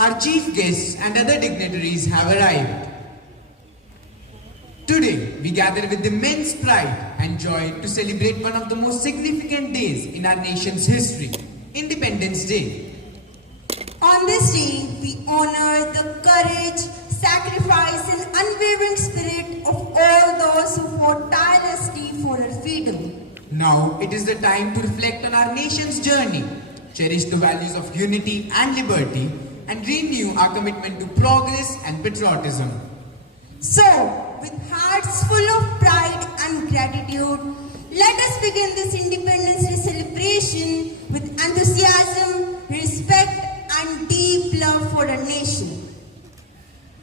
Our chief guests and other dignitaries have arrived. Today, we gather with immense pride and joy to celebrate one of the most significant days in our nation's history, Independence Day. On this day, we honor the courage, sacrifice, and unwavering spirit of all those who fought tirelessly for our freedom. Now, it is the time to reflect on our nation's journey, cherish the values of unity and liberty, and renew our commitment to progress and patriotism. So, with hearts full of pride and gratitude, let us begin this Independence Day celebration with enthusiasm, respect, and deep love for our nation.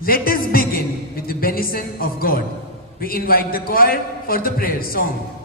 Let us begin with the benison of God. We invite the choir for the prayer song.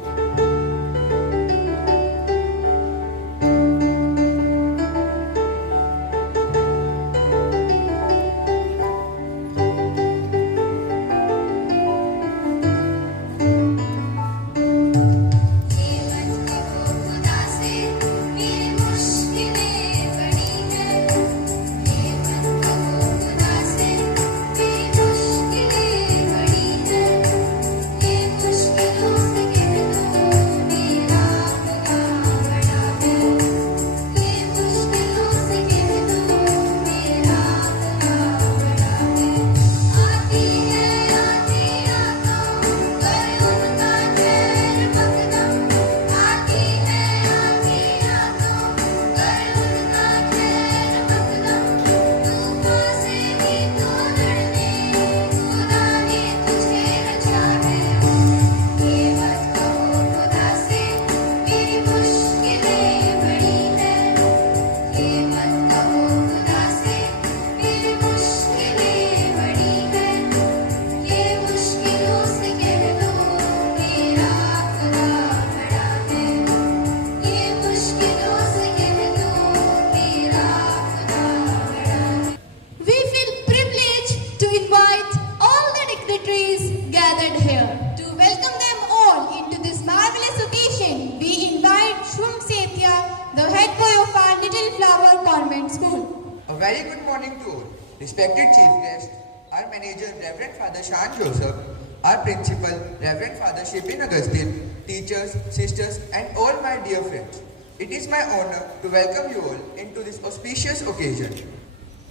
Very good morning to all. Respected Chief Guest, our Manager Reverend Father Sean Joseph, our Principal Reverend Father Shipin Augustine, teachers, sisters and all my dear friends. It is my honor to welcome you all into this auspicious occasion.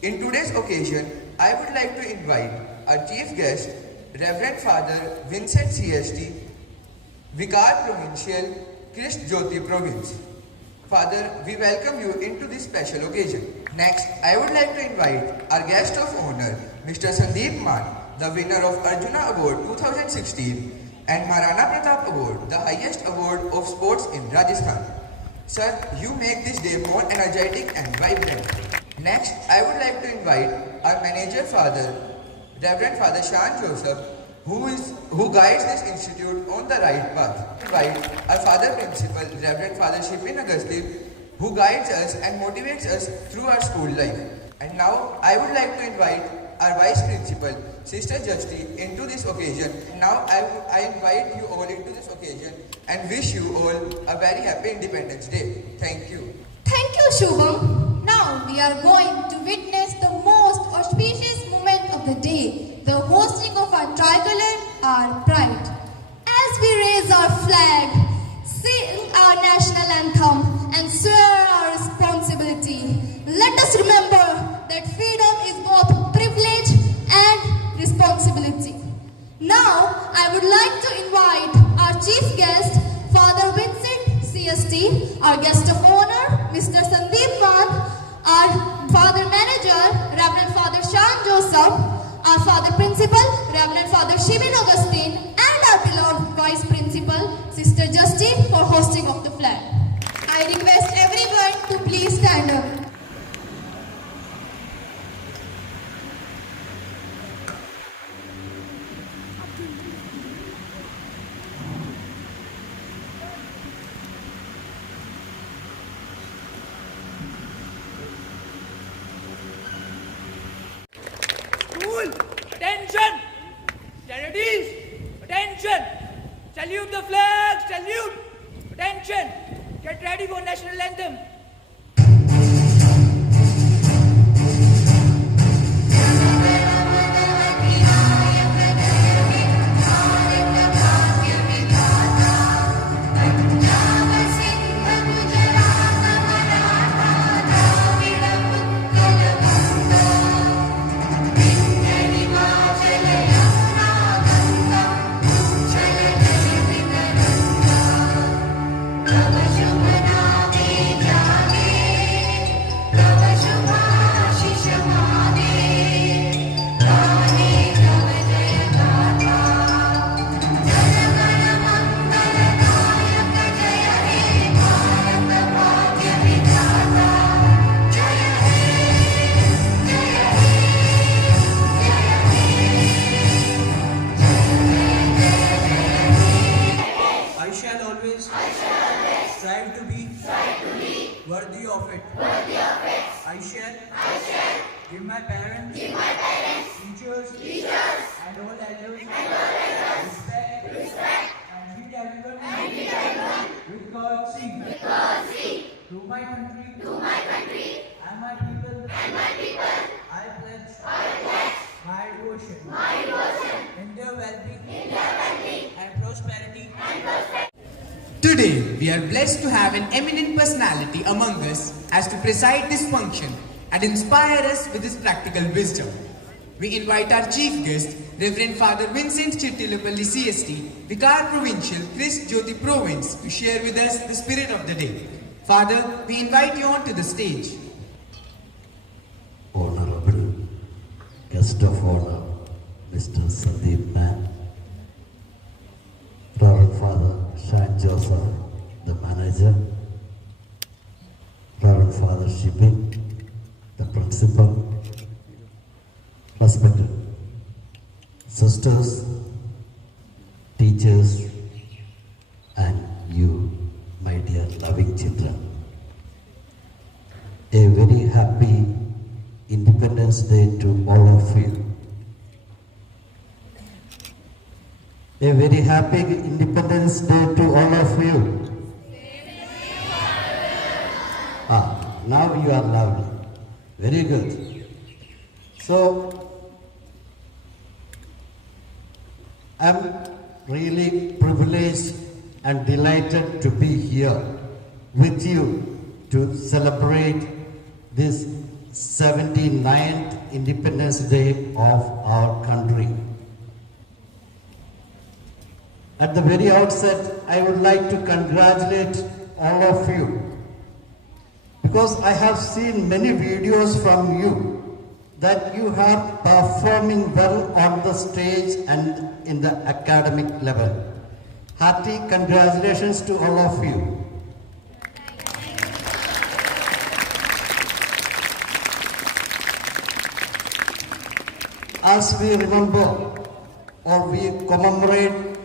In today's occasion, I would like to invite our Chief Guest, Reverend Father Vincent CST, Vicar Provincial, Christ Jyoti Province. Father, we welcome you into this special occasion. Next, I would like to invite our guest of honor, Mr. Sandeep Man, the winner of Arjuna Award 2016 and Maharana Pratap Award, the highest award of sports in Rajasthan. Sir, you make this day more energetic and vibrant. Next, I would like to invite our manager father, Reverend Father Sean Joseph, who guides this institute on the right path. Invite our Father Principal, Reverend Father Shipin Augustine, who guides us and motivates us through our school life. And now, I would like to invite our Vice Principal, Sister Justi, into this occasion. Now, I invite you all into this occasion and wish you all a very happy Independence Day. Thank you. Thank you, Shubham. Now, we are going to witness the most auspicious moment of the day, the hosting of our tricolor, our pride. As we raise our flag, sing our national anthem, and swear our responsibility, let us remember that freedom is both privilege and responsibility. Now, I would like to invite our chief guest, Father Vincent CST, our guest of honor, Mr. Sandeep Man, our Father Manager, Reverend Father Sean Joseph, our Father Principal, Reverend Father Shibin Augustine, and our beloved Vice Principal, Sister Justine, for hosting of the flag. I request everyone to please stand up. School, attention! Standardies, attention! Salute the flag, salute! Attention! Get ready for national anthem. always strive to be worthy of it. I shall give my parents, teachers, and all elders respect and treat everyone with courtesy. To my country and my people, I pledge my devotion in their well-being and prosperity. Today, we are blessed to have an eminent personality among us as to preside this function and inspire us with his practical wisdom. We invite our chief guest, Reverend Father Vincent Chittilapalli CST, Vicar Provincial, Christ Jyoti Province, to share with us the spirit of the day. Father, we invite you onto the stage. Honorable guest of honor, Mr. Sandeep Mann, Reverend Father Sean Joseph, the manager, Reverend Father Shipping, the principal, respected sisters, teachers, and you, my dear loving children. A very happy Independence Day to all of you. A very happy Independence Day to all of you. Now you are lovely. Very good. So, I'm really privileged and delighted to be here with you to celebrate this 79th Independence Day of our country. At the very outset, I would like to congratulate all of you because I have seen many videos from you that you are performing well on the stage and in the academic level. Hearty congratulations to all of you. As we remember or we commemorate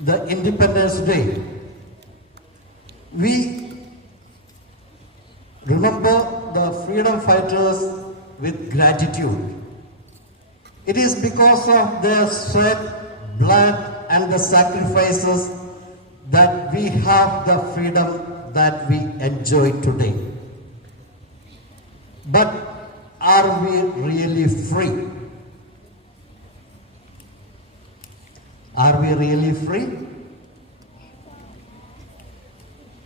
the Independence Day, we remember the freedom fighters with gratitude. It is because of their sweat, blood, and the sacrifices that we have the freedom that we enjoy today. But are we really free? Are we really free?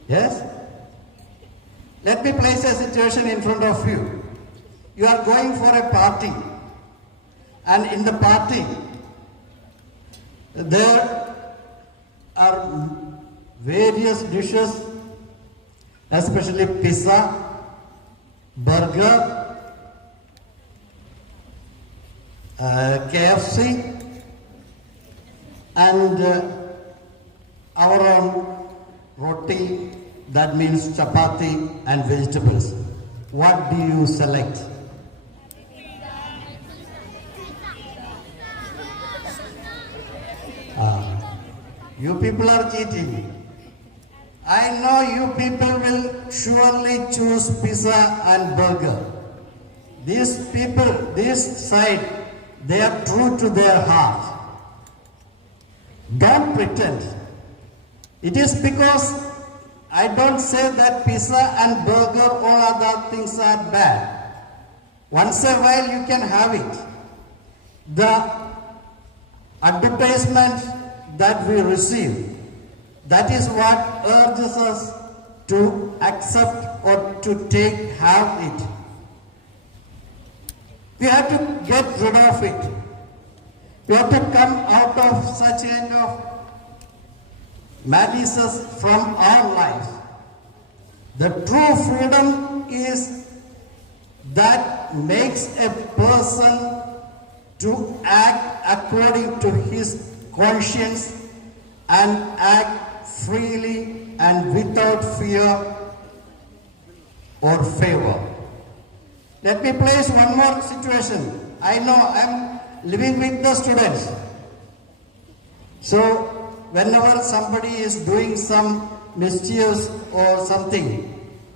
Yes? Let me place a situation in front of you. You are going for a party, and in the party, there are various dishes, especially pizza, burger, KFC, and our own roti, that means chapati and vegetables. What do you select? You people are cheating. I know you people will surely choose pizza and burger. These people, this side, they are true to their heart. Don't pretend. It is because I don't say that pizza and burger or other things are bad. Once a while you can have it. The advertisement that we receive, that is what urges us to accept or to have it. We have to get rid of it. We have to come out of such kind of malices from our lives. The true freedom is that makes a person to act according to his conscience and act freely and without fear or favor. Let me place one more situation. I know I'm living with the students. So whenever somebody is doing some mischief or something,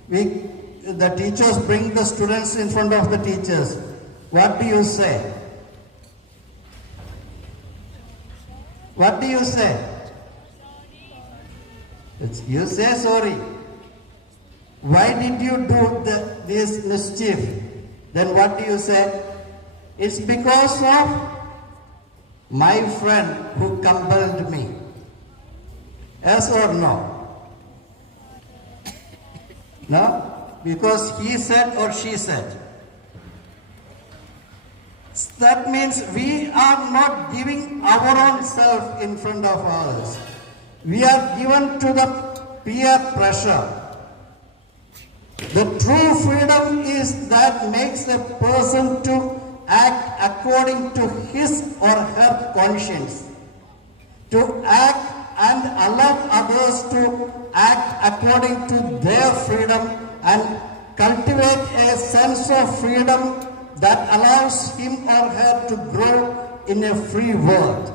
the teachers bring the students in front of the teachers. What do you say? What do you say? You say sorry. Why did you do this mischief? Then what do you say? It's because of my friend who compelled me. Yes or no? No? Because he said or she said. That means we are not giving our own self in front of others. We are given to the peer pressure. The true freedom is that makes a person to act according to his or her conscience, to act and allow others to act according to their freedom and cultivate a sense of freedom that allows him or her to grow in a free world.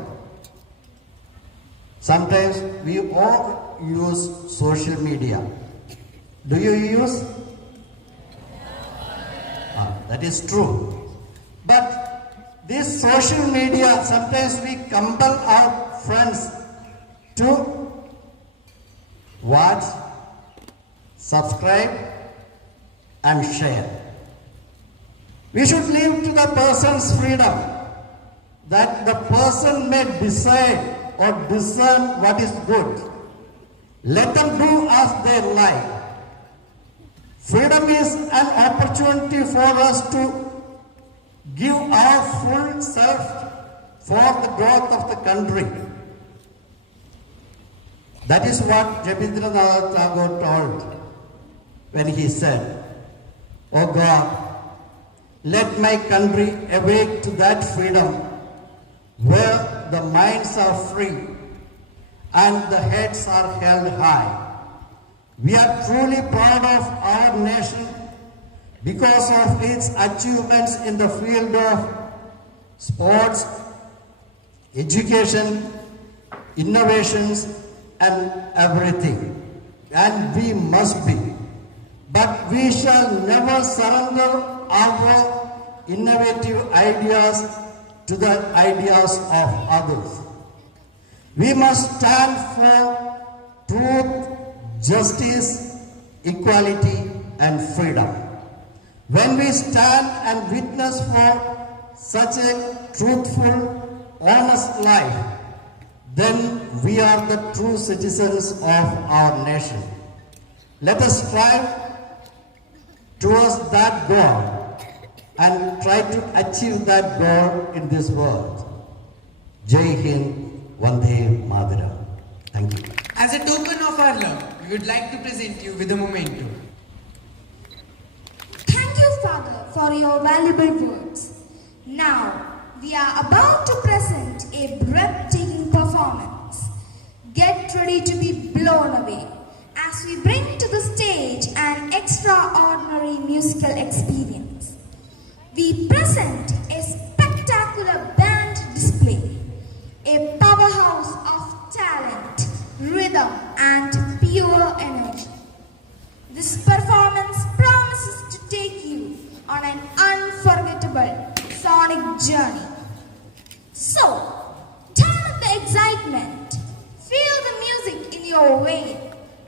Sometimes we all use social media. Do you use? That is true. But this social media, sometimes we compel our friends to watch, subscribe, and share. We should leave to the person's freedom, that the person may decide or discern what is good. Let them do as they like. Freedom is an opportunity for us to give our full self for the growth of the country. That is what Rabindranath Tagore told when he said, "Oh God, let my country awake to that freedom where the minds are free and the heads are held high. We are truly proud of our nation because of its achievements in the field of sports, education, innovations, and everything. And we must be. But we shall never surrender our innovative ideas to the ideas of others. We must stand for truth, justice, equality, and freedom. When we stand and witness for such a truthful, honest life, then we are the true citizens of our nation. Let us strive towards that goal and try to achieve that goal in this world. Jai Hind, Vande Mataram. Thank you. As a token of our love, we would like to present you with a memento. Thank you, Father, for your valuable words. Now, we are about to present a breathtaking performance. Get ready to be blown away as we bring to the stage an extraordinary musical experience. We present a spectacular band display, a powerhouse of talent, rhythm, and pure energy. This performance promises to take you on an unforgettable sonic journey. So, turn up the excitement, feel the music in your vein,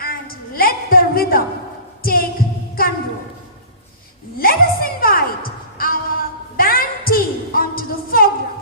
and let the rhythm take control. Let us invite our band team onto the foreground.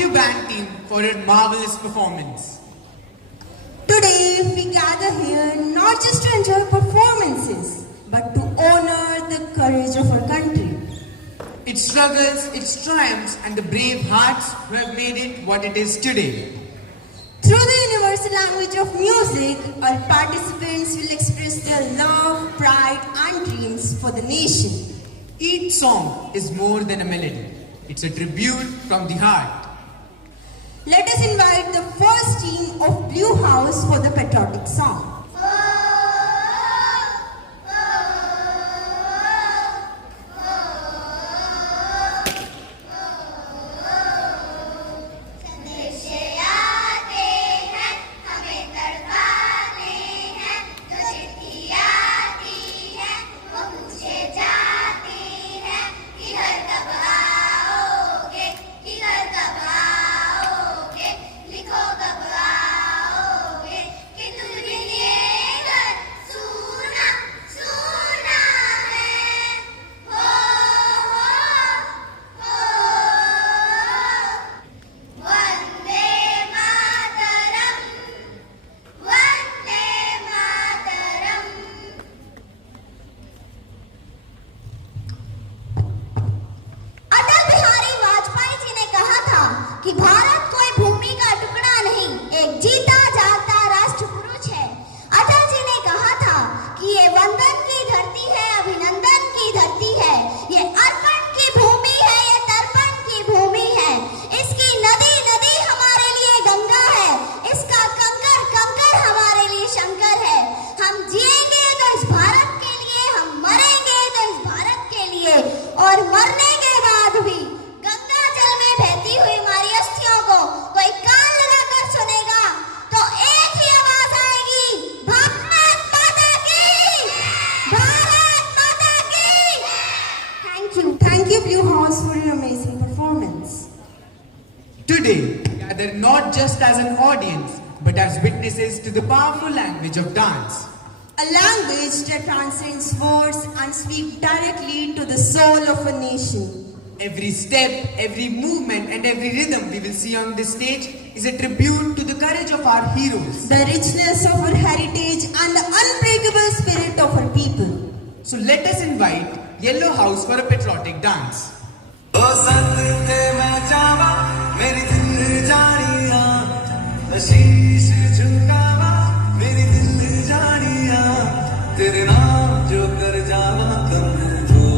you band team for your marvelous performance. Today we gather here not just to enjoy performances, but to honor the courage of our country. Its struggles, its triumphs, and the brave hearts who have made it what it is today. Through the universal language of music, our participants will express their love, pride, and dreams for the nation. Each song is more than a melody. It's a tribute from the heart. Let us invite the first team of Blue House for the patriotic song. कि भारत कोई भूमि का टुकड़ा नहीं, एक जीता जागता राष्ट्रपुरुष है। अटल जी ने कहा था कि ये वंदन की धरती है, अभिनंदन की धरती है, ये अर्पण की भूमि है, ये तर्पण की भूमि है। इसकी नदी नदी हमारे लिए गंगा है, इसका कंकर कंकर हमारे लिए शंकर है। हम जिएंगे तो इस भारत के लिए, हम मरेंगे तो इस भारत के लिए, और मरने के बाद भी गंगा जल में बहती हुई हमारी अस्थियों को कोई कान लगाकर सुनेगा तो एक ही आवाज आएगी, भारत माता की, भारत माता की। Thank you Blue House for your amazing performance. Today, we gather not just as an audience, but as witnesses to the powerful language of dance. A language that transcends words and speaks directly to the soul of a nation. Every step, every movement, and every rhythm we will see on this stage is a tribute to the courage of our heroes. The richness of our heritage and the unbreakable spirit of our people. So let us invite Yellow House for a patriotic dance. ओ संग ते मैं जावा मेरी दिल जानिया, शीश झुकावा मेरी दिल जानिया, तेरे नाम जो कर जावा कम जो।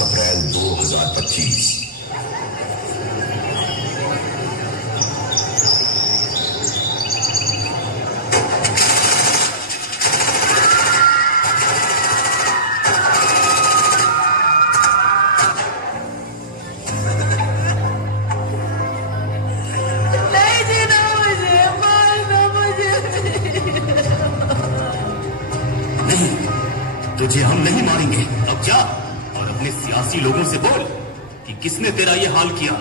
अप्रैल 2025 नहीं, तुझे हम नहीं मारेंगे। अब जा और अपने सियासी लोगों से बोल कि किसने तेरा ये हाल किया।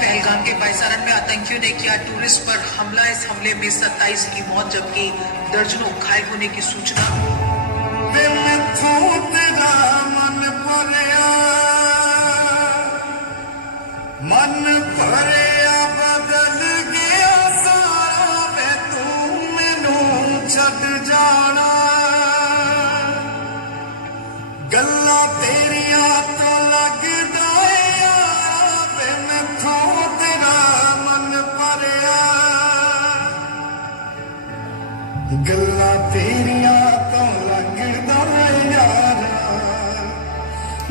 पहलगाम के पायसारन में आतंकियों ने किया टूरिस्ट पर हमला। इस हमले में 27 की मौत जबकि दर्जनों घायल होने की सूचना। मन भरिया बदल गया सारा वे तू मैनू छड़ जाना, गल्ला तेरिया तो लगदा है यारा वे मैथों तेरा मन भरिया, गल्ला तेरिया तो लगदा है यारा,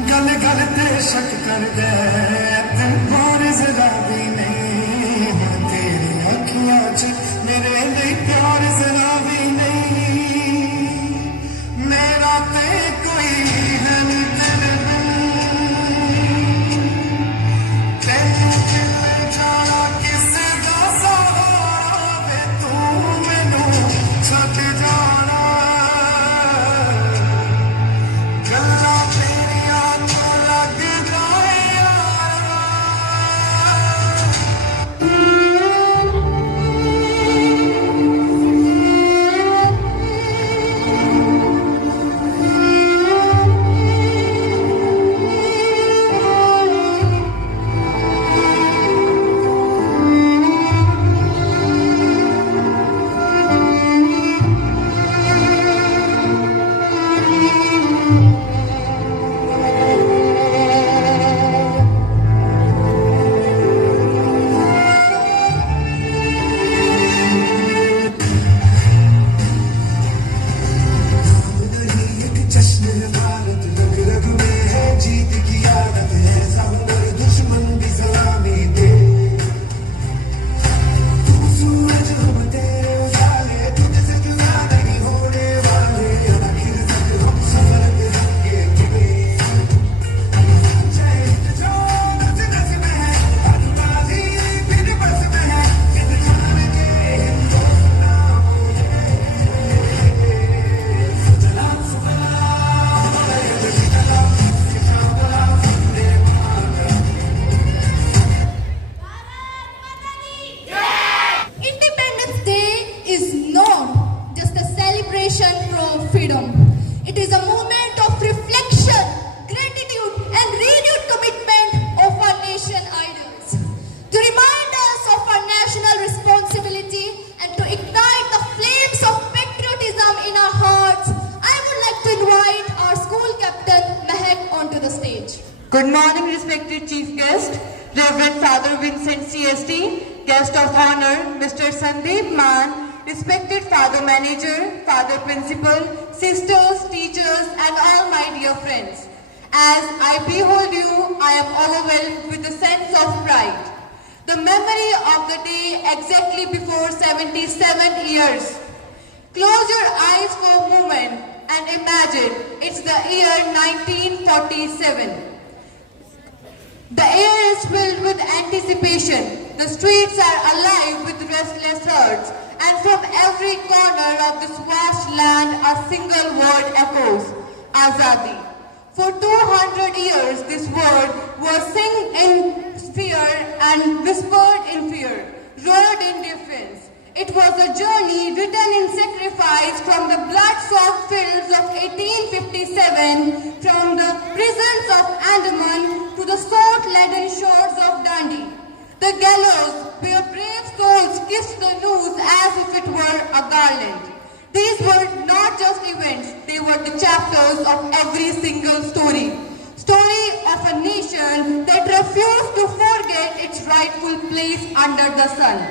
गल गल ते शक कर दे और जरा भी नहीं, तेरी अखियां च मेरे लिए प्यार जरा भी नहीं, मेरा ते कोई है नहीं तेरे बिन, तेनू मिल जाना किसे दा सहारा वे तू मैनू छड़ जाना, It is a moment of reflection, gratitude, and renewed commitment of our nation idols. To remind us of our national responsibility and to ignite the flames of patriotism in our hearts, I would like to invite our school captain Mehak onto the stage. Good morning, respected chief guest, Reverend Father Vincent CST, guest of honor, Mr. Sandeep Man, respected Father Manager, Father Principal, sisters, teachers, and all my dear friends. As I behold you, I am overwhelmed with a sense of pride. The memory of the day exactly before 77 years. Close your eyes for a moment and imagine it's the year 1947. The air is filled with anticipation. The streets are alive with restless hearts. And from every corner of this vast land, a single word echoes, Azadi. For 200 years, this word was sung in fear and whispered in fear, roared in defense. It was a journey written in sacrifice from the blood-soaked fields of 1857, from the prisons of Andaman to the salt-laden shores of Dundee. The gallows where brave souls kissed the noose as if it were a garland. These were not just events, they were the chapters of every single story. Story of a nation that refused to forget its rightful place under the sun.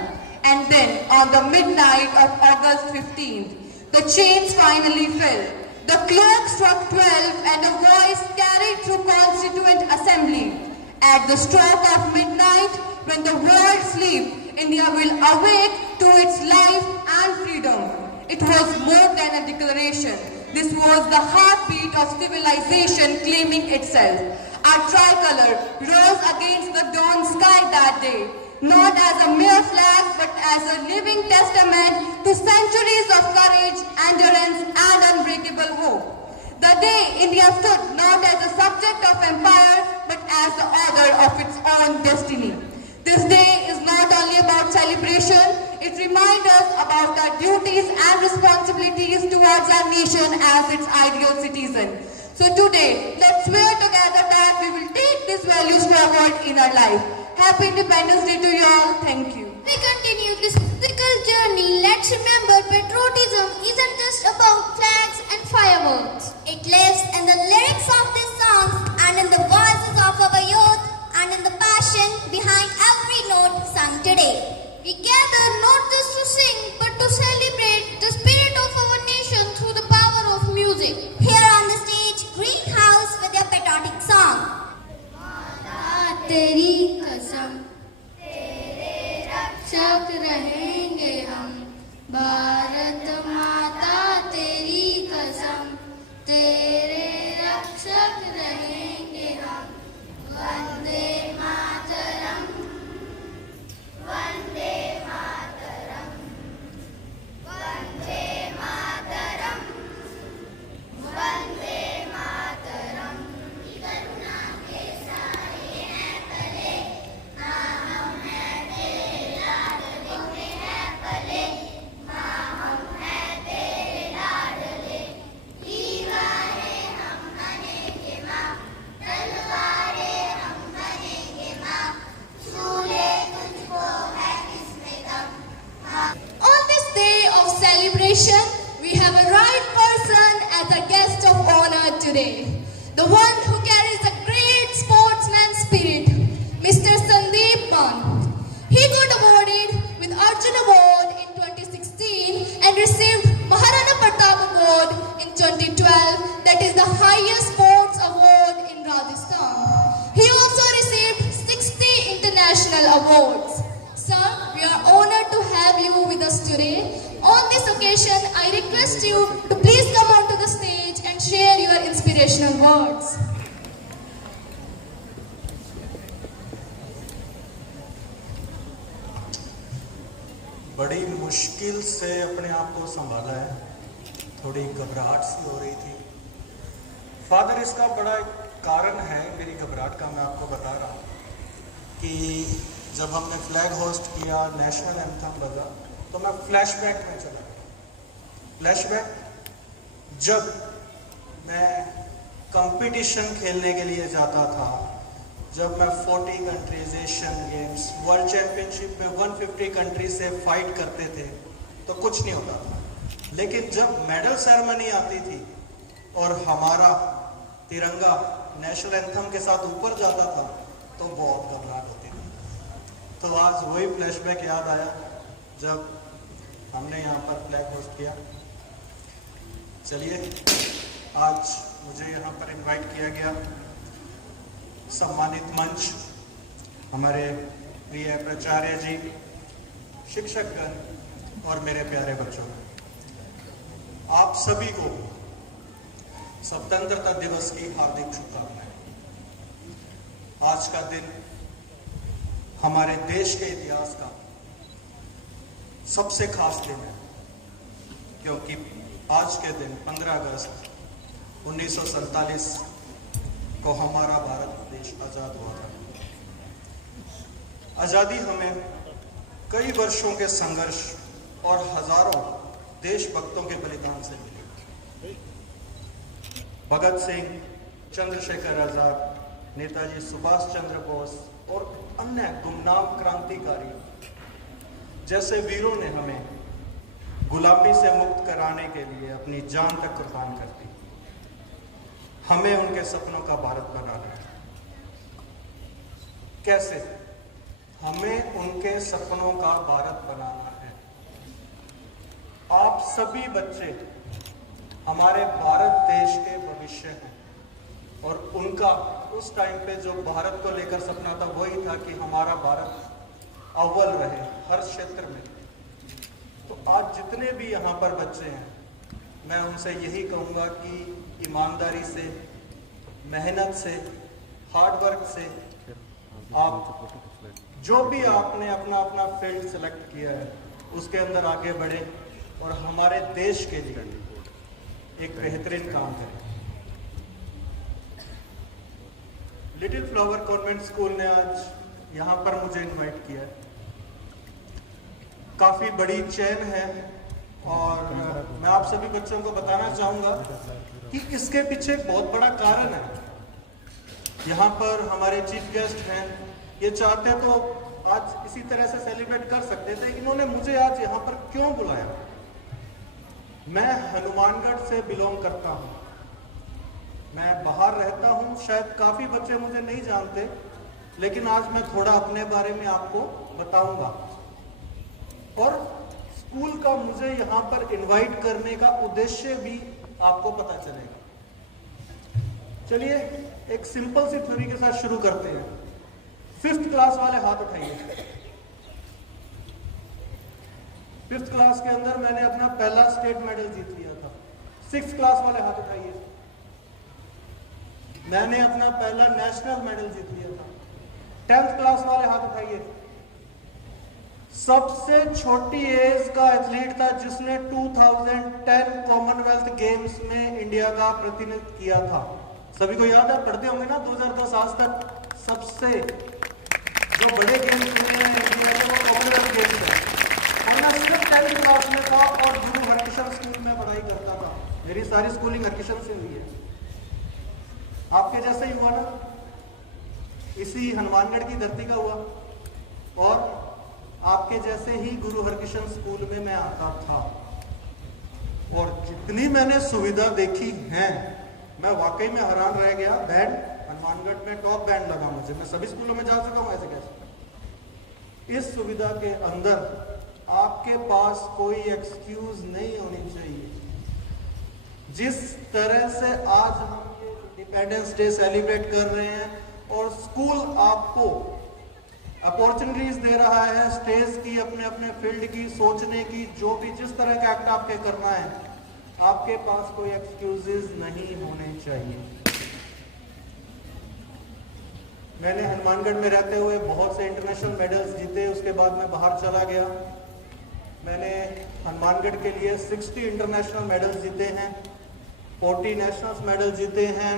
And then, on the midnight of August 15th, the chains finally fell. The clock struck 12 and a voice carried through Constituent Assembly. At the stroke of midnight, when the world sleeps, India will awake to its life and freedom. It was more than a declaration. This was the heartbeat of civilization claiming itself. Our tricolor rose against the dawn sky that day, not as a mere flag, but as a living testament to centuries of courage, endurance, and unbreakable hope. The day India stood not as a subject of empire, but as the author of its own destiny. This day is not only about celebration, it reminds us about our duties and responsibilities towards our nation as its ideal citizen. So today, let's swear together that we will take these values forward in our life. Happy Independence Day to you all. Thank you. We continue this physical journey. Let's remember patriotism isn't just about flags and fireworks. It lives in the lyrics of these songs and in the voices of our youth and in the passion behind every note sung today. We gather not just to sing but to celebrate the spirit of our nation through the power of music. Here on the stage, Greenhouse with their patriotic song. तेरी कसम तेरे रक्षक रहेंगे हम भारत माता तेरी कसम तेरे रक्षक रहेंगे हम वंदे मातरम वंदे मातरम वंदे मातरम वंदे मातरम करुणा के साए हैं तले माँ हम हैं तेरे लाडले हैं पले माँ हम हैं तेरे लाडले दीवारे हम बनेंगे माँ तलवारे हम बनेंगे माँ सूले तुझको है किसमें दम हाँ। On this day of celebration, we have a right person as a guest of honor today. The one who carries a great sportsman spirit, Mr. Sandeep Man. He got awarded with Arjun Award in 2016 and received Maharana Pratap Award in 2012, that is the highest sports award in Rajasthan. He also received 60 international awards. Sir, we are honored to have you with us today. On this occasion, I request you to please come onto the stage and share your inspirational words. बड़ी मुश्किल से अपने आप को संभाला है, थोड़ी घबराहट सी हो रही थी। फादर, इसका बड़ा कारण है मेरी घबराहट का, मैं आपको बता रहा हूँ कि जब हमने फ्लैग होस्ट किया, नेशनल एंथम बजा, तो मैं फ्लैशबैक में चला। फ्लैशबैक जब मैं कंपटीशन खेलने के लिए जाता था। जब मैं 40 countries, Asian games, world championship में 150 कंट्री से फाइट करते थे तो कुछ नहीं होता था, लेकिन जब मेडल सेरेमनी आती थी और हमारा तिरंगा नेशनल एंथम के साथ ऊपर जाता था तो बहुत घबराहट होती थी। तो आज वही फ्लैशबैक याद आया जब हमने यहाँ पर फ्लैग होस्ट किया। चलिए, आज मुझे यहाँ पर इनवाइट किया गया, सम्मानित मंच, हमारे प्रिय प्राचार्य जी, शिक्षकगण और मेरे प्यारे बच्चों, आप सभी को स्वतंत्रता दिवस की हार्दिक शुभकामनाएं। आज का दिन हमारे देश के इतिहास का सबसे खास दिन है, क्योंकि आज के दिन 15 अगस्त 1947 को हमारा भारत देश आजाद हुआ था। आजादी हमें कई वर्षों के संघर्ष और हजारों देशभक्तों के बलिदान से मिली। भगत सिंह, चंद्रशेखर आजाद, नेताजी सुभाष चंद्र बोस और अन्य गुमनाम क्रांतिकारी जैसे वीरों ने हमें गुलामी से मुक्त कराने के लिए अपनी जान तक कुर्बान कर दी। हमें उनके सपनों का भारत बनाना है। कैसे? हमें उनके सपनों का भारत बनाना है। आप सभी बच्चे हमारे भारत देश के भविष्य हैं और उनका उस टाइम पे जो भारत को लेकर सपना था वही था कि हमारा भारत अव्वल रहे हर क्षेत्र में। तो आज जितने भी यहाँ पर बच्चे हैं, मैं उनसे यही कहूँगा कि ईमानदारी से, मेहनत से, हार्ड वर्क से आप जो भी आपने अपना अपना फील्ड सेलेक्ट किया है उसके अंदर आगे बढ़े और हमारे देश के लिए एक बेहतरीन काम करें। लिटिल फ्लावर कॉन्वेंट स्कूल ने आज यहाँ पर मुझे इनवाइट किया है। काफ़ी बड़ी चेन है और मैं आप सभी बच्चों को बताना चाहूँगा कि इसके पीछे एक बहुत बड़ा कारण है। यहाँ पर हमारे चीफ गेस्ट हैं, ये चाहते तो आज इसी तरह से सेलिब्रेट कर सकते थे। इन्होंने मुझे आज यहाँ पर क्यों बुलाया? मैं हनुमानगढ़ से बिलोंग करता हूँ, मैं बाहर रहता हूँ, शायद काफ़ी बच्चे मुझे नहीं जानते, लेकिन आज मैं थोड़ा अपने बारे में आपको बताऊंगा और स्कूल का मुझे यहाँ पर इनवाइट करने का उद्देश्य भी आपको पता चलेगा। चलिए एक सिंपल सी थ्योरी के साथ शुरू करते हैं। 5th क्लास वाले हाथ उठाइए। 5th क्लास के अंदर मैंने अपना पहला स्टेट मेडल जीत लिया था। 6th क्लास वाले हाथ उठाइए। मैंने अपना पहला नेशनल मेडल जीत लिया था। 10th क्लास वाले हाथ उठाइए। सबसे छोटी एज का एथलीट था जिसने 2010 कॉमनवेल्थ गेम्स में इंडिया का प्रतिनिधित्व किया था। सभी को याद है, पढ़ते होंगे ना, 2010 आज तक सबसे जो बड़े गेम्स हुए हैं इंडिया के वो कॉमनवेल्थ गेम्स है। और मैं सिर्फ 10th क्लास में था और गुरु हरकिशन स्कूल में पढ़ाई करता था। मेरी सारी स्कूलिंग हरकिशन से हुई है। आपके जैसे ही हुआ ना, इसी हनुमानगढ़ की धरती का हुआ और आपके जैसे ही गुरु हरकिशन स्कूल में मैं आता था और जितनी मैंने सुविधा देखी है मैं वाकई में हैरान रह गया। बैंड हनुमानगढ़ में टॉप बैंड लगा मुझे। मैं सभी स्कूलों में जा चुका हूँ, ऐसे कैसे। इस सुविधा के अंदर आपके पास कोई एक्सक्यूज नहीं होनी चाहिए। जिस तरह से आज हम इंडिपेंडेंस डे सेलिब्रेट कर रहे हैं और स्कूल आपको अपॉर्चुनिटीज दे रहा है स्टेज की, अपने अपने फील्ड की, सोचने की, जो भी जिस तरह का एक्ट आपके करना है, आपके पास कोई एक्सक्यूजेस नहीं होने चाहिए। मैंने हनुमानगढ़ में रहते हुए बहुत से इंटरनेशनल मेडल्स जीते। उसके बाद मैं बाहर चला गया। मैंने हनुमानगढ़ के लिए 60 इंटरनेशनल मेडल्स जीते हैं, 40 नेशनल मेडल जीते हैं,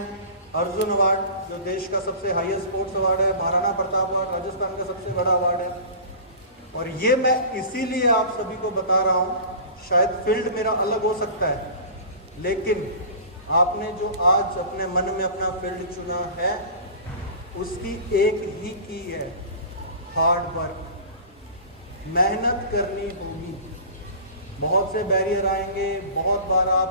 अर्जुन अवार्ड जो देश का सबसे हाईएस्ट स्पोर्ट्स अवार्ड है, महाराणा प्रताप अवार्ड राजस्थान का सबसे बड़ा अवार्ड है। और ये मैं इसीलिए आप सभी को बता रहा हूँ, शायद फील्ड मेरा अलग हो सकता है, लेकिन आपने जो आज अपने मन में अपना फील्ड चुना है उसकी एक ही की है, हार्ड वर्क। मेहनत करनी होगी। बहुत से बैरियर आएंगे, बहुत बार आप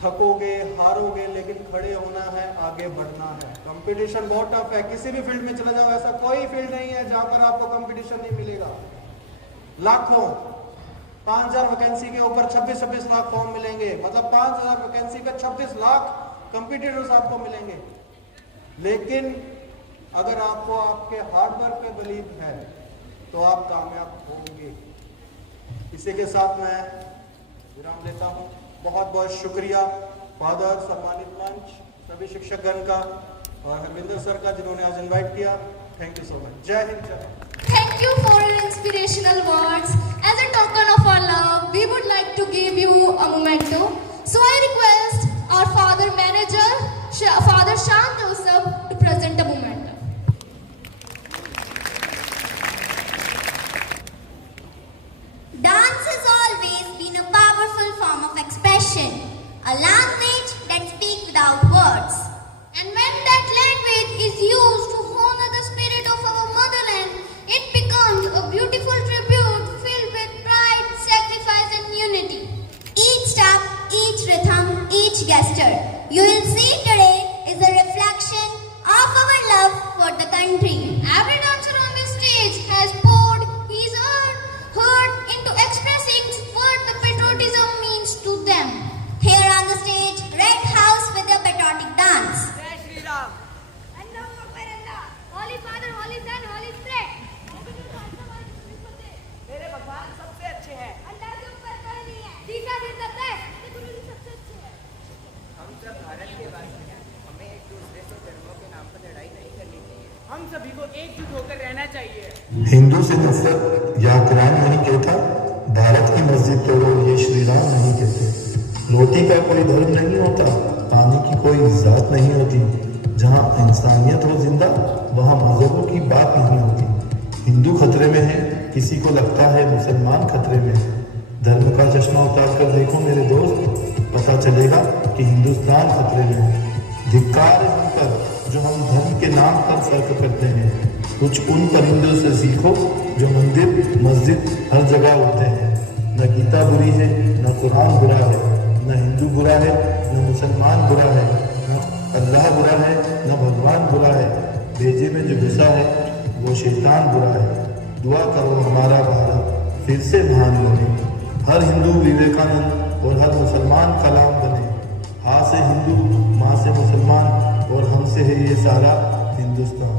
थकोगे, हारोगे, लेकिन खड़े होना है, आगे बढ़ना है। कंपटीशन बहुत टफ है। किसी भी फील्ड में चले जाओ, ऐसा कोई फील्ड नहीं है जहां पर आपको कंपटीशन नहीं मिलेगा। लाखों 5000 वैकेंसी के ऊपर 26-26 लाख फॉर्म मिलेंगे, मतलब 5000 वैकेंसी पे 26 लाख कंपटीटर्स आपको मिलेंगे। लेकिन अगर आपको आपके हार्ड वर्क पे बिलीव है तो आप कामयाब होंगे। इसी के साथ मैं विराम लेता हूं। बहुत बहुत शुक्रिया फादर, सम्मानित मंच, सभी शिक्षकगण का और हरविंदर सर का जिन्होंने आज इनवाइट किया। Thank you so much. जय हिंद, जय Hind. Thank you for your inspirational words. As a token of our love, we would like to give you a memento. So I request our Father Manager, Father Shan Joseph, to present a memento. Dance has always been a powerful form of expression, a language that speaks without words. And when that language is used to honor the spirit of our motherland, it becomes a beautiful tribute filled with pride, sacrifice and unity. Each step, each rhythm, each gesture you will see today is a reflection of our love for the country. Every dancer on this stage has poured his heart into expressing what the patriotism means to them. Here on the stage, Red House with a patriotic dance. जय श्री राम। अल्लाहू अकबर अल्लाह, Holi father, Holi सन, Holi spread. मेरे भगवान सबसे अच्छे हैं। अल्लाह के ऊपर कोई नहीं है। तीसरा दिन तक है, मेरे गुरु जी सबसे अच्छे हैं। हम सब भारत के वासी हैं। हमें एक दूसरे से धर्मों के नाम पर लड़ाई नहीं करनी चाहिए। हम सभी को एकजुट होकर रहना चाहिए। हिंदू से नफरत या कुरान नहीं कहता, भारत की मस्जिद तोड़ो ये श्री राम नहीं कहते। रोटी का कोई धर्म नहीं होता, पानी की कोई जात नहीं होती। जहाँ इंसानियत हो जिंदा, वहाँ मजहबों की बात नहीं होती। हिंदू खतरे में है, किसी को लगता है मुसलमान खतरे में है। धर्म का चश्मा उतार कर देखो मेरे दोस्त, पता चलेगा कि हिंदुस्तान खतरे में है। धिक्कार है हम पर जो हम धर्म के नाम पर फर्क करते हैं। कुछ उन परिंदों से सीखो जो मंदिर मस्जिद हर जगह होते हैं। न गीता बुरी है, न कुरान बुरा है, न हिंदू बुरा है, न मुसलमान बुरा है, न अल्लाह बुरा है, न भगवान बुरा है। भेजे में जो घुसा है वो शैतान बुरा है। दुआ करो हमारा भारत फिर से महान बने, हर हिंदू विवेकानंद और हर मुसलमान कलाम बने। हाँ से हिंदू, माँ से मुसलमान और हमसे है ये सारा Hindustan.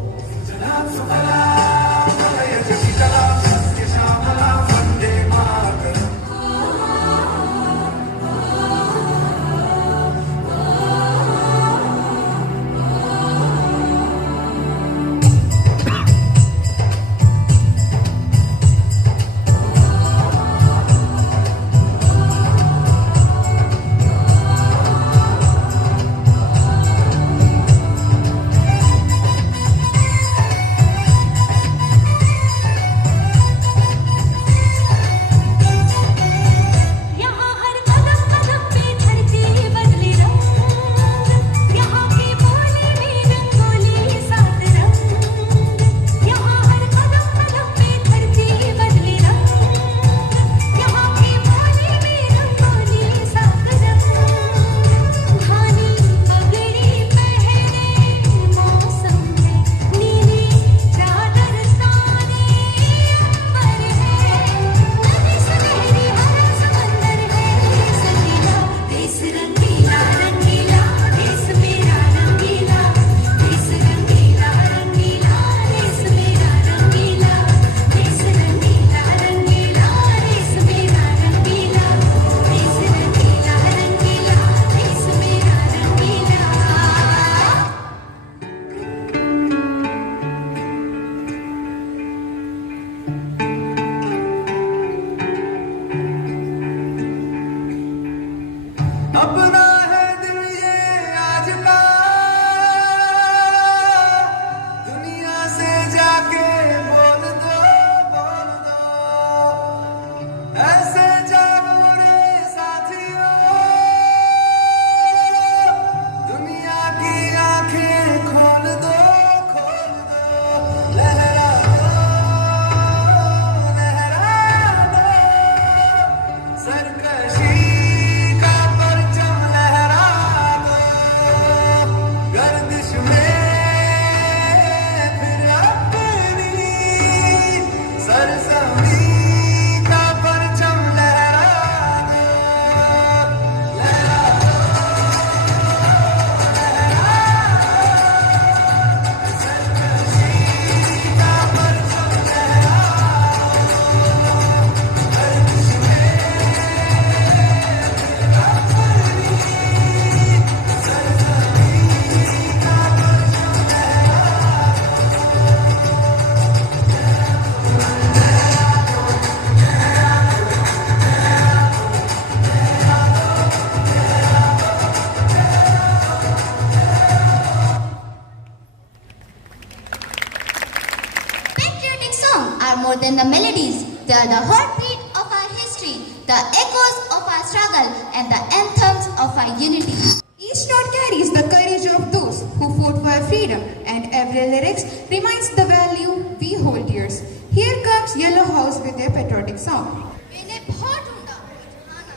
than the melodies. They are the heartbeat of our history, the echoes of our struggle, and the anthems of our unity. Each note carries the courage of those who fought for freedom, and every lyrics reminds the value we hold dear. Here comes Yellow House with their patriotic song. मैंने बहुत ढूंढा जहाना,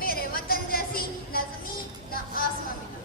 मेरे वतन जैसी न ज़मीन न आसमां मिला।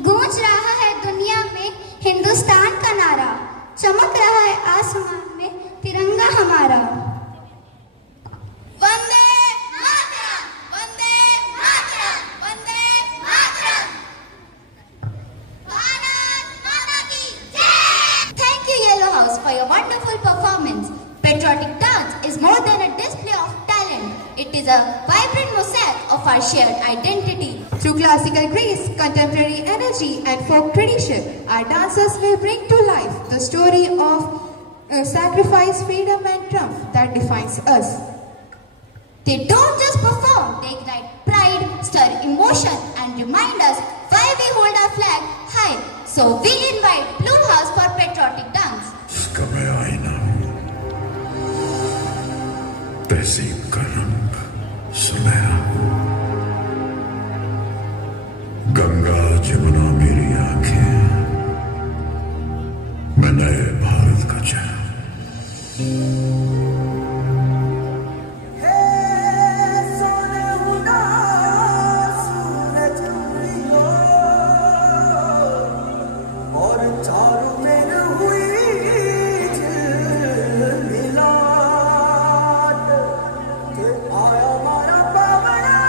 गूंज रहा है दुनिया में हिंदुस्तान का नारा, चमक रहा है आसमान में तिरंगा हमारा। वंदे मातरम, वंदे मातरम, वंदे मातरम। भारत माता की जय। Thank you, Yellow House, for your wonderful performance. Patriotic dance is more than a display of talent. It is a vibrant mosaic of our shared identity. Through classical grace, contemporary energy, and folk tradition, our dancers will bring to life the story of sacrifice, freedom, and triumph that defines us. They don't just perform, they ignite pride, stir emotion, and remind us why we hold our flag high. So we invite Blue House for patriotic dance. उसका मैं आईना हूँ, तहसीब का रंग सुनहरा, गंगा जमुना मेरी आंखें, मैं नए भारत का चेहरा। आया मारा पावना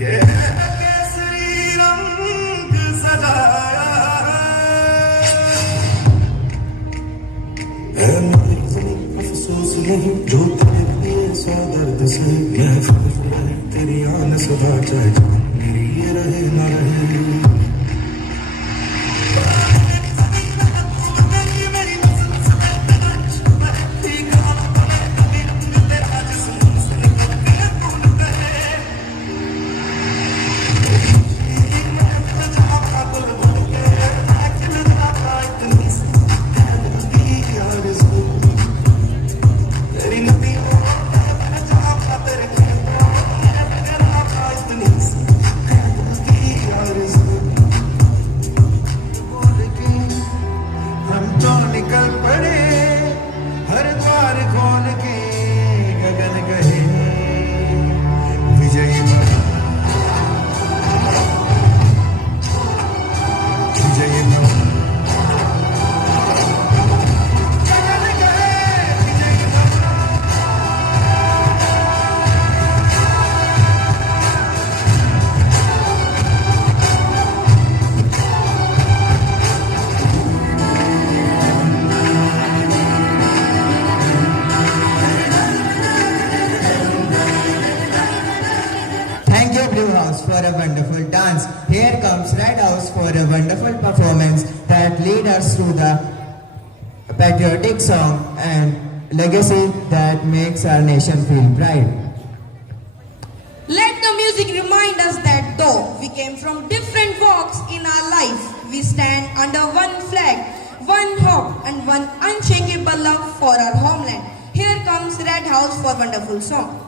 ये केसरी रंग सजाया है अफसोस नहीं जो तेरे लिए सौ दर्द से महफूज रहे तेरी आन सदा चाहे जान मेरी ये रहे न रहे for a wonderful dance. Here comes Red House for a wonderful performance that lead us through the patriotic song and legacy that makes our nation feel pride. Let the music remind us that though we came from different walks in our life, we stand under one flag, one hope and one unshakable love for our homeland. Here comes Red House for a wonderful song.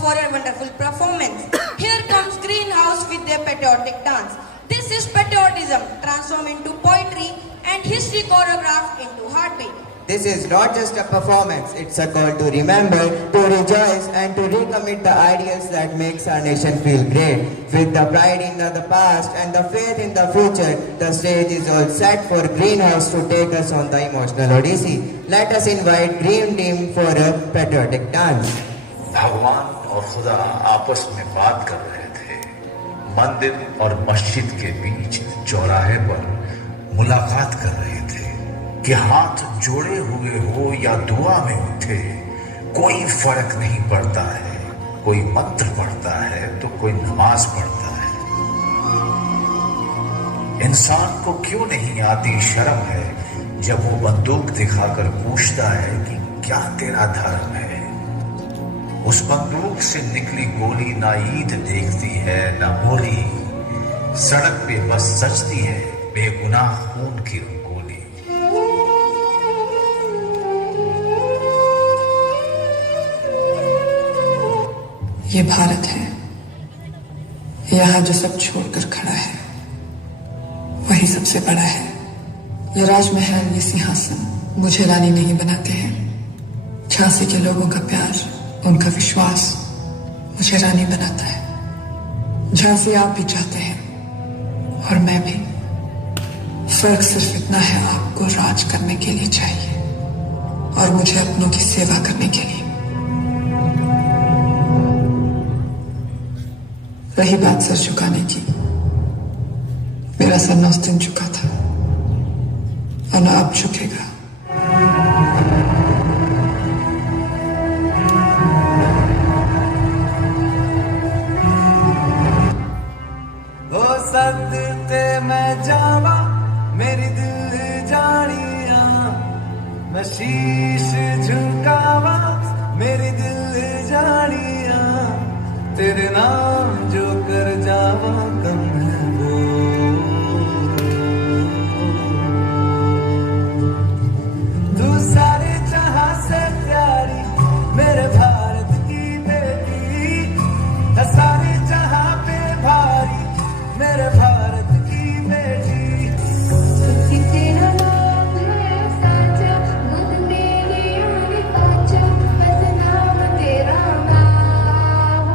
For a wonderful performance. Here comes Greenhouse with their patriotic dance. This is patriotism transformed into poetry and history choreographed into heartbeat. This is not just a performance, it's a call to remember, to rejoice and to recommit the ideals that makes our nation feel great. With the pride in the past and the faith in the future, the stage is all set for Greenhouse to take us on the emotional odyssey. Let us invite Green Team for a patriotic dance. भगवान और खुदा आपस में बात कर रहे थे। मंदिर और मस्जिद के बीच चौराहे पर मुलाकात कर रहे थे कि हाथ जोड़े हुए हो या दुआ में उठे, कोई फर्क नहीं पड़ता है। कोई मंत्र पढ़ता है तो कोई नमाज पढ़ता है। इंसान को क्यों नहीं आती शर्म है जब वो बंदूक दिखाकर पूछता है कि क्या तेरा धर्म है। उस बंदूक से निकली गोली ना ईद देखती है ना होली, सड़क पे बस सजती है बेगुनाह खून की रंगोली। ये भारत है, यहाँ जो सब छोड़कर खड़ा है। ही सबसे बड़ा है। ये राजमहल, ये सिंहासन मुझे रानी नहीं बनाते हैं। झांसी के लोगों का प्यार, उनका विश्वास मुझे रानी बनाता है। झांसी आप भी चाहते हैं और मैं भी। फर्क सिर्फ इतना है, आपको राज करने के लिए चाहिए और मुझे अपनों की सेवा करने के लिए। रही बात सर झुकाने की, मेरा सर 9 दिन झुका था और न अब झुकेगा। ओ सदते मैं जावा मेरी दिल जानिया, मैं शीश झुकावा मेरी दिल जानिया, तेरे नाम जो कर जावा कम है वो। तू सारे जहां से प्यारी मेरे भारत की बेटी, सारे जहां पे भारी मेरे भारत की बेटी। तेरा नाम है साचा, मुझ मेरी उम्र पाचा, बस नाम तेरा नाम।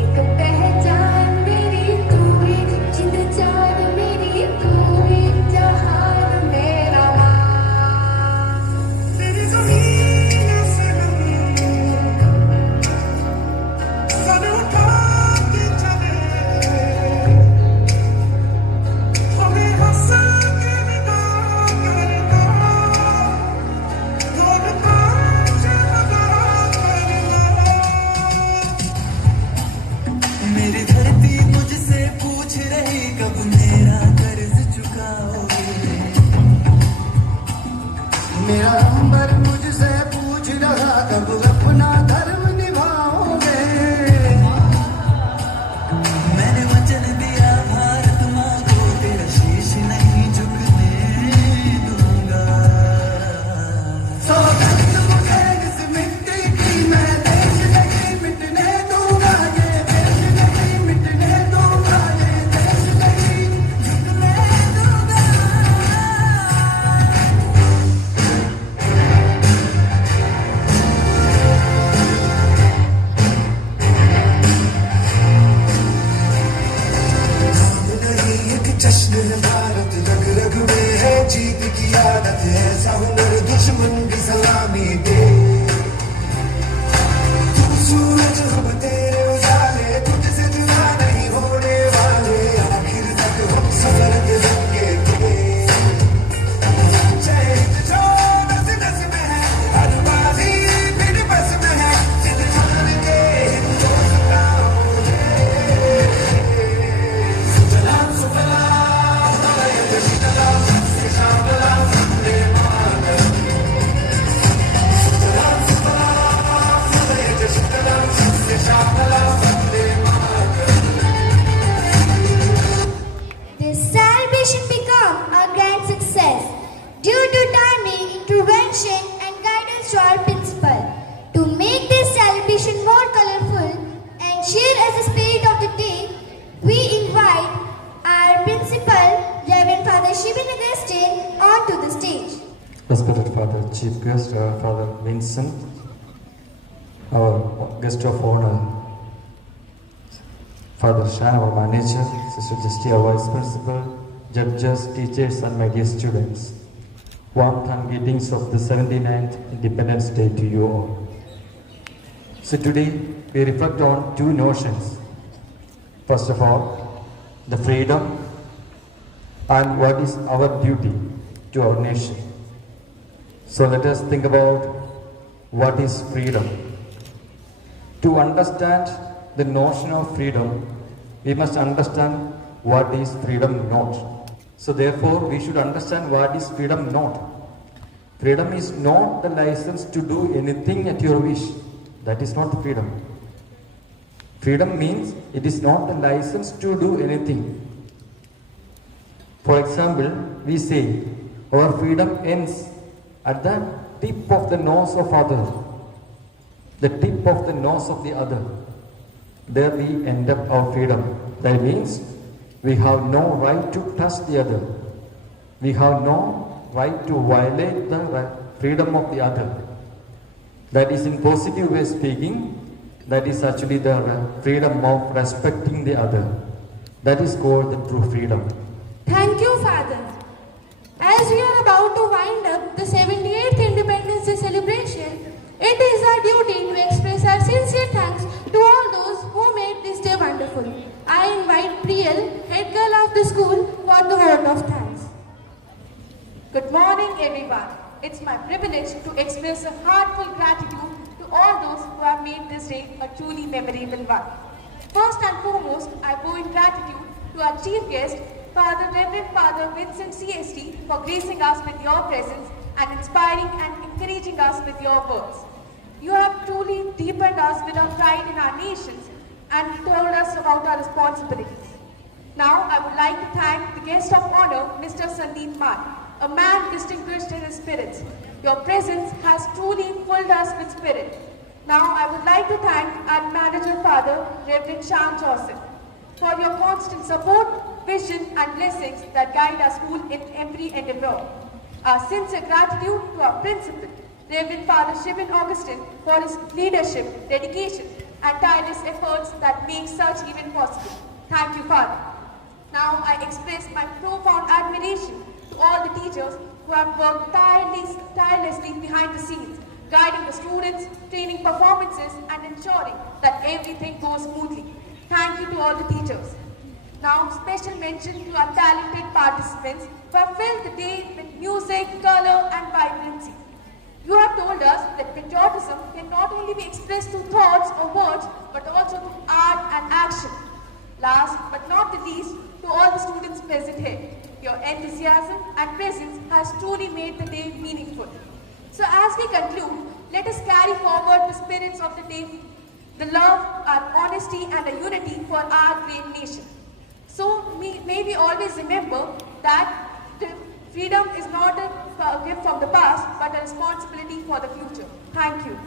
एक पहचान मेरी तू ही, जिंद जान मेरी तू ही, जहान मेरा नाम। तेरी ज़मीन से सर उठा के चले, हमें हंसा के विदा करना, दौड़ पाँच लगा करना। मेरी धरती मुझसे पूछ रही कब मेरा कर्ज चुकाओगे, मेरा अंबर मुझसे पूछ रहा कब अपना धर्म निभाओगे। मैंने वचन दिया भारत माँ को, तेरा शीश नहीं झुकने दूंगा। सौगंध मुझे इस मिट्टी की, मैं देश नहीं मिटने दूंगा, ये देश नहीं मिटने दूंगा, ये देश नहीं झुकने दूंगा। नहीं एक जश्न है भारत, रग रग में है जीत की आदत है, ऐसा हुनर दुश्मन की सलामी दे। तू सूरज हम तेरे उजाले, तुझसे जुदा नहीं होने वाले, आखिर तक हम सफर रंगे थे। शहीद जो नस नस में है, हर बाजी फिर बस में है, जिद जान के हिंदुस्तान हो जाए। सुजलाम सुफलाम मलयज शीतलाम सस्य श्यामलाम वंदे मातरम। सुजलाम सुफलाम मलयज शीतलाम सस्य श्यामलाम Vande Mataram. This celebration became a grand success due to timely intervention and guidance to our principal. To make this celebration more colorful and share as the spirit of the day, we invite our principal, Reverend Father Shibin Augustine, onto the stage. Respected Father Chief Guest, Father Vincent, our guest of honor, Father Shan, our manager, Sister Justy, our vice principal, judges, teachers, and my dear students. Warm greetings of the 79th Independence Day to you all. So today we reflect on two notions. First of all, the freedom and what is our duty to our nation. So let us think about what is freedom. To understand the notion of freedom, we must understand what is freedom not. So therefore, we should understand what is freedom not. Freedom is not the license to do anything at your wish. That is not freedom. Freedom means it is not the license to do anything. For example, we say our freedom ends at the tip of the nose of other. The tip of the nose of the other. There we end up our freedom. That means We have no right to touch the other. We have no right to violate the freedom of the other. That is, in positive way speaking, that is actually the freedom of respecting the other. That is called the true freedom. Thank you, Father. As we are about to wind up the 78th Independence Day celebration, it is our duty to express our sincere thanks to all those who made this day wonderful. I invite Priyal, head girl of the school, for the vote of thanks. Good morning, everyone. It's my privilege to express a heartfelt gratitude to all those who have made this day a truly memorable one. First and foremost, I owe in gratitude to our chief guest, Reverend Father Vincent CST, for gracing us with your presence and inspiring and encouraging us with your words. You have truly deepened us with our pride in our nations and told us about our responsibilities. Now, I would like to thank the guest of honor, Mr. Sandeep Maan, a man distinguished in his spirits. Your presence has truly filled us with spirit. Now, I would like to thank our manager father, Reverend Shan Joseph, for your constant support, vision and blessings that guide our school in every endeavor. Our sincere gratitude to our principal, Reverend Father Shivan Augustine, for his leadership, dedication and tireless efforts that make such event possible. Thank you, Father. Now I express my profound admiration to all the teachers who have worked tirelessly behind the scenes, guiding the students, training performances and ensuring that everything goes smoothly. Thank you to all the teachers. Now special mention to our talented participants who have filled the day with music, color and vibrancy. You have told us that patriotism can not only be expressed through thoughts or words, but also through art and action. Last but not the least, to all the students present here, your enthusiasm and presence has truly made the day meaningful. So as we conclude, let us carry forward the spirits of the day, the love, our honesty and the unity for our great nation. So may we always remember that freedom is not a gift from the past, but a responsibility for the future. Thank you.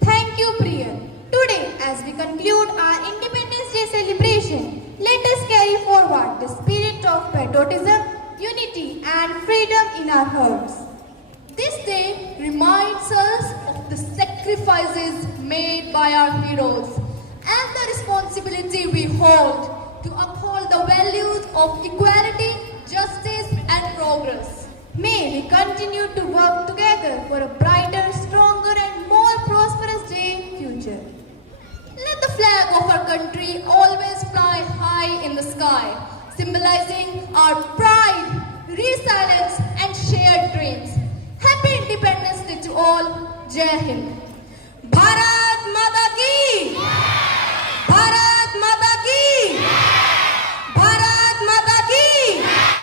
Thank you, Priya. Today, as we conclude our Independence Day celebration, let us carry forward the spirit of patriotism, unity and freedom in our hearts. This day reminds us of the sacrifices made by our heroes and the responsibility we hold to uphold the values of equality, justice and progress. May we continue to work together for a brighter, stronger and more prosperous day future. Let the flag of our country always fly high in the sky, symbolizing our pride, resilience and shared dreams. Happy Independence Day to all. Jai Hind.